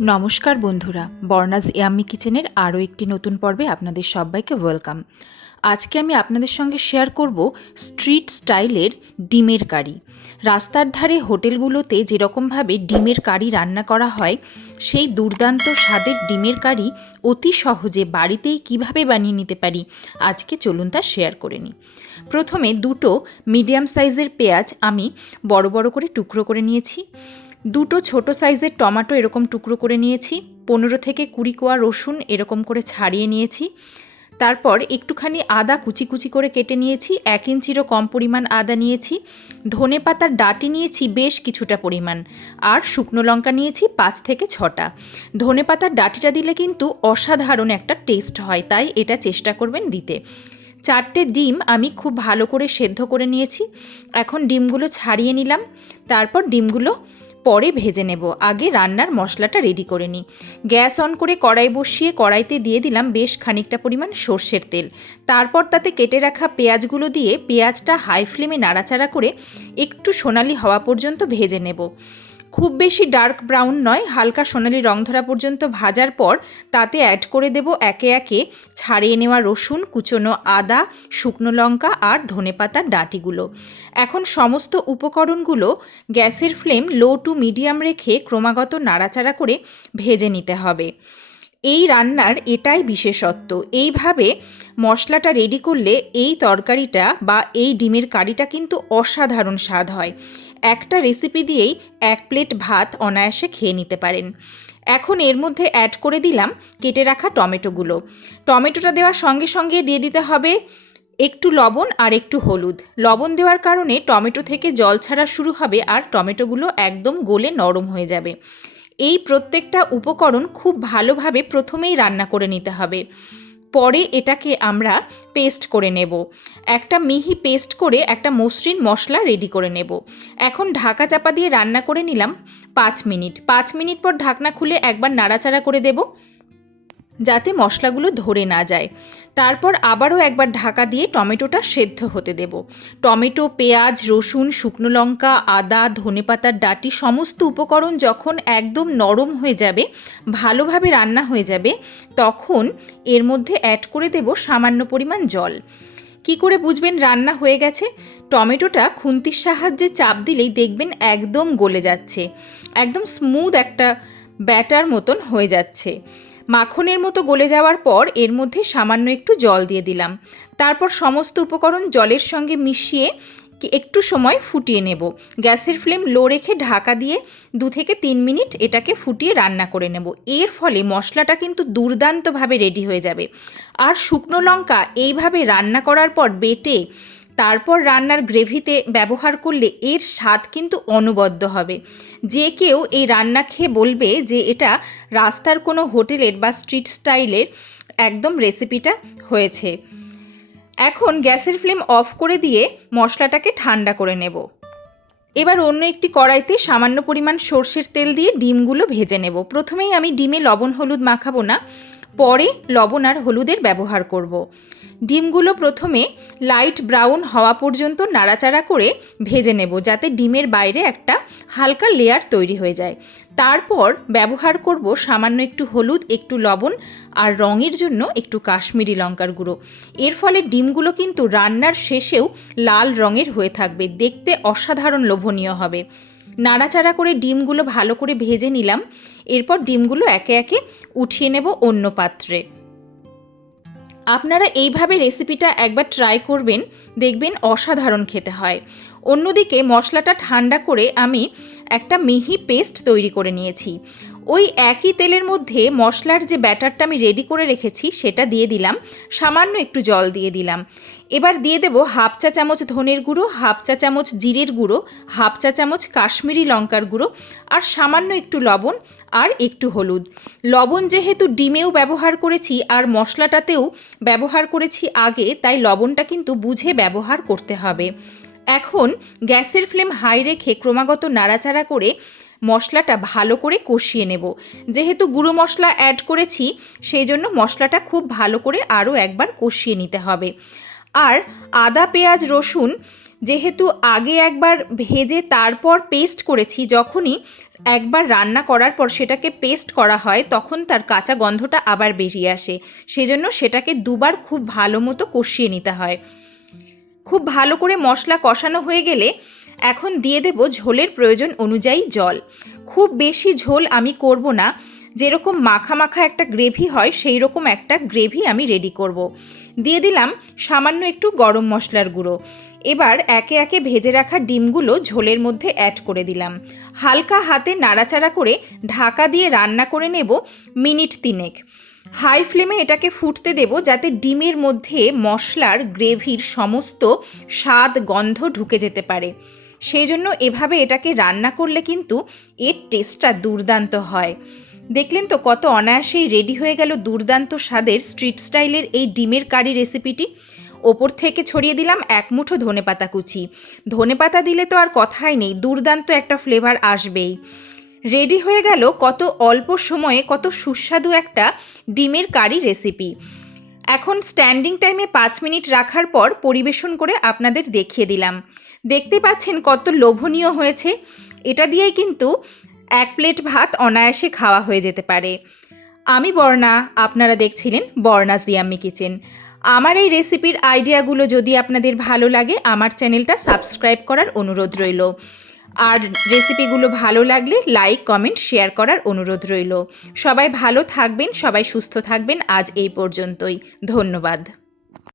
নমস্কার বন্ধুরা, বর্ণাজ ইয়াম্মি কিচেনের আরও একটি নতুন পর্বে আপনাদের সবাইকে ওয়েলকাম। আজকে আমি আপনাদের সঙ্গে শেয়ার করব স্ট্রিট স্টাইলের ডিমের কারি। রাস্তার ধারে হোটেলগুলোতে যেরকমভাবে ডিমের কারি রান্না করা হয়, সেই দুর্দান্ত স্বাদের ডিমের কারি অতি সহজে বাড়িতেই কীভাবে বানিয়ে নিতে পারি, আজকে চলুন তা শেয়ার করে নিই। প্রথমে দুটো মিডিয়াম সাইজের পেঁয়াজ আমি বড় বড় করে টুকরো করে নিয়েছি। দুটো ছোট সাইজের টমেটো এরকম টুকরো করে নিয়েছি, পনেরো থেকে কুড়ি কোয়া রসুন এরকম করে ছাড়িয়ে নিয়েছি। তারপর একটুখানি আদা কুচি কুচি করে কেটে নিয়েছি, এক ইঞ্চিরও কম পরিমাণ আদা নিয়েছি। ধনে পাতার ডাটি নিয়েছি বেশ কিছুটা পরিমাণ, আর শুকনো লঙ্কা নিয়েছি পাঁচ থেকে ছটা। ধনে পাতার ডাটিটা দিলে কিন্তু অসাধারণ একটা টেস্ট হয়, তাই এটা চেষ্টা করবেন দিতে। চারটে ডিম আমি খুব ভালো করে সেদ্ধ করে নিয়েছি, এখন ডিমগুলো ছাড়িয়ে নিলাম, তারপর ডিমগুলো পরে ভেজে নেব। আগে রান্নার মশলাটা রেডি করে নিই। গ্যাস অন করে কড়াই বসিয়ে কড়াইতে দিয়ে দিলাম বেশ খানিকটা পরিমাণ সর্ষের তেল। তারপর তাতে কেটে রাখা পেঁয়াজগুলো দিয়ে পেঁয়াজটা হাই ফ্লেমে নাড়াচাড়া করে একটু সোনালি হওয়া পর্যন্ত ভেজে নেব। খুব বেশি ডার্ক ব্রাউন নয়, হালকা সোনালি রং ধরা পর্যন্ত ভাজার পর তাতে অ্যাড করে দেব একে একে ছাড়িয়ে নেওয়া রসুন, কুচনো আদা, শুকনো লঙ্কা আর ধনেপাতার ডাটিগুলো। এখন সমস্ত উপকরণগুলো গ্যাসের ফ্লেম লো টু মিডিয়াম রেখে ক্রমাগত নাড়াচাড়া করে ভেজে নিতে হবে। এই রান্নার এটাই বিশেষত্ব। এইভাবে মশলাটা রেডি করলে এই তরকারিটা বা এই ডিমের কারিটা কিন্তু অসাধারণ স্বাদ হয়। একটা রেসিপি দিয়েই এক প্লেট ভাত অনায়াসে খেয়ে নিতে পারেন। এখন এর মধ্যে অ্যাড করে দিলাম কেটে রাখা টমেটোগুলো। টমেটোটা দেওয়ার সঙ্গে সঙ্গে দিয়ে দিতে হবে একটু লবণ আর একটু হলুদ। লবণ দেওয়ার কারণে টমেটো থেকে জল ছাড়া শুরু হবে আর টমেটোগুলো একদম গলে নরম হয়ে যাবে। এই প্রত্যেকটা উপকরণ খুব ভালোভাবে প্রথমেই রান্না করে নিতে হবে। পরে এটাকে আমরা পেস্ট করে নেব। একটা মিহি পেস্ট করে একটা মসৃণ মশলা রেডি করে নেব। এখন ঢাকা চাপা দিয়ে রান্না করে নিলাম পাঁচ মিনিট। পাঁচ মিনিট পর ঢাকনা খুলে একবার নাড়াচাড়া করে দেব। যাতে মশলাগুলো ধরে না যায়। তারপর আবারও একবার ঢাকা দিয়ে টমেটোটা সেদ্ধ হতে দেব। টমেটো, পেঁয়াজ, রসুন, শুকনো লঙ্কা, আদা, ধনেপাতার ডাটি সমস্ত উপকরণ যখন একদম নরম হয়ে যাবে, ভালোভাবে রান্না হয়ে যাবে, তখন এর মধ্যে অ্যাড করে দেব সামান্য পরিমাণ জল। কি করে বুঝবেন রান্না হয়ে গেছে? টমেটোটা খুন্তির সাহায্যে চাপ দিলেই দেখবেন একদম গলে যাচ্ছে। একদম স্মুথ একটা ব্যাটার মতন হয়ে যাচ্ছে। মাখনের মতো গলে যাওয়ার পর এর মধ্যে সামান্য একটু জল দিয়ে দিলাম। তারপর সমস্ত উপকরণ জলের সঙ্গে মিশিয়ে একটু সময় ফুটিয়ে নেব। গ্যাসের ফ্লেম লো রেখে ঢাকা দিয়ে দু থেকে তিন মিনিট এটাকে ফুটিয়ে রান্না করে নেব। এর ফলে মশলাটা কিন্তু দুর্দান্তভাবে রেডি হয়ে যাবে। আর শুকনো লঙ্কা এইভাবে রান্না করার পর বেটে তারপর রান্নার গ্রেভিতে ব্যবহার করলে এর স্বাদ কিন্তু অনবদ্য হবে। যে কেউ এই রান্না খেয়ে বলবে যে এটা রাস্তার কোনো হোটেলের বা স্ট্রিট স্টাইলের একদম রেসিপিটা হয়েছে। এখন গ্যাসের ফ্লেম অফ করে দিয়ে মশলাটাকে ঠান্ডা করে নেব। এবার অন্য একটি কড়াইতে সামান্য পরিমাণ সর্ষের তেল দিয়ে ডিমগুলো ভেজে নেব। প্রথমেই আমি ডিমে লবণ হলুদ মাখাবো না। পরে লবণ আর হলুদের ব্যবহার করব। ডিমগুলো প্রথমে লাইট ব্রাউন হওয়া পর্যন্ত নাড়াচাড়া করে ভেজে নেব যাতে ডিমের বাইরে একটা হালকা লেয়ার তৈরি হয়ে যায়। তারপর ব্যবহার করব সামান্য একটু হলুদ, একটু লবণ আর রঙের জন্য একটু কাশ্মীরি লঙ্কার গুঁড়ো। এর ফলে ডিমগুলো কিন্তু রান্নার শেষেও লাল রঙের হয়ে থাকবে, দেখতে অসাধারণ লোভনীয় হবে। নাড়াচাড়া করে ডিমগুলো ভালো করে ভেজে নিলাম। এরপর ডিমগুলো একে একে উঠিয়ে নেব অন্য পাত্রে। আপনারা এইভাবে রেসিপিটা একবার ট্রাই করবেন, দেখবেন অসাধারণ খেতে হয়। অন্যদিকে মশলাটা ঠান্ডা করে আমি একটা মিহি পেস্ট তৈরি করে নিয়েছি। ওই একই তেলের মধ্যে মশলার যে ব্যাটারটা আমি রেডি করে রেখেছি, সেটা দিয়ে দিলাম। সামান্য একটু জল দিয়ে দিলাম। এবার দিয়ে দেব হাফ চা চামচ ধনের গুঁড়ো, হাফ চা চামচ জিরের গুঁড়ো, হাফ চা চামচ কাশ্মীরি লঙ্কার গুঁড়ো আর সামান্য একটু লবণ আর একটু হলুদ। লবণ যেহেতু ডিমেও ব্যবহার করেছি আর মশলাটাতেও ব্যবহার করেছি আগে, তাই লবণটা কিন্তু বুঝে ব্যবহার করতে হবে। এখন গ্যাসের ফ্লেম হাই রেখে ক্রমাগত নাড়াচাড়া করে মশলাটা ভালো করে কষিয়ে নেব। যেহেতু গুঁড়ো মশলা অ্যাড করেছি, সেই জন্য মশলাটা খুব ভালো করে আরও একবার কষিয়ে নিতে হবে। আর আদা, পেঁয়াজ, রসুন যেহেতু আগে একবার ভেজে তারপর পেস্ট করেছি, যখনই একবার রান্না করার পর সেটাকে পেস্ট করা হয়, তখন তার কাঁচা গন্ধটা আবার বেরিয়ে আসে। সেজন্য সেটাকে দুবার খুব ভালো মতো কষিয়ে নিতে হয়। খুব ভালো করে মশলা কষানো হয়ে গেলে এখন দিয়ে দেব ঝোলের প্রয়োজন অনুযায়ী জল। খুব বেশি ঝোল আমি করব না। যেরকম মাখা মাখা একটা গ্রেভি হয় সেই রকম একটা গ্রেভি আমি রেডি করব। দিয়ে দিলাম সামান্য একটু গরম মশলার গুঁড়ো। এবার একে একে ভেজে রাখা ডিমগুলো ঝোলের মধ্যে অ্যাড করে দিলাম। হালকা হাতে নাড়াচাড়া করে ঢাকা দিয়ে রান্না করে নেব মিনিট তিনেক। হাই ফ্লেমে এটাকে ফুটতে দেব যাতে ডিমের মধ্যে মশলার গ্রেভির সমস্ত স্বাদ, গন্ধ ঢুকে যেতে পারে। সেই জন্য এভাবে এটাকে রান্না করলে কিন্তু এর টেস্টটা দুর্দান্ত হয়। দেখলেন তো কত অনায়াসেই রেডি হয়ে গেল দুর্দান্ত স্বাদের স্ট্রিট স্টাইলের এই ডিমের কারি রেসিপিটি। ওপর থেকে ছড়িয়ে দিলাম এক মুঠো ধনেপাতা কুচি। ধনেপাতা দিলে তো আর কথাই নেই, দুর্দান্ত একটা ফ্লেভার আসবেই। রেডি হয়ে গেল কত অল্প সময়ে কত সুস্বাদু একটা ডিমের কারি রেসিপি। এখন স্ট্যান্ডিং টাইমে পাঁচ মিনিট রাখার পর পরিবেশন করে আপনাদের দেখিয়ে দিলাম। দেখতে পাচ্ছেন কত লোভনীয় হয়েছে। এটা দিয়েই কিন্তু এক প্লেট ভাত অনায়াসে খাওয়া হয়ে যেতে পারে। আমি বর্ণা, আপনারা দেখছিলেন বর্ণাস ইয়াম্মি কিচেন। আমার এই রেসিপির আইডিয়াগুলো যদি আপনাদের ভালো লাগে, আমার চ্যানেলটা সাবস্ক্রাইব করার অনুরোধ রইল। আর রেসিপিগুলো ভালো লাগলে লাইক, কমেন্ট, শেয়ার করার অনুরোধ রইল। সবাই ভালো থাকবেন, সবাই সুস্থ থাকবেন আজ এই পর্যন্তই। ধন্যবাদ।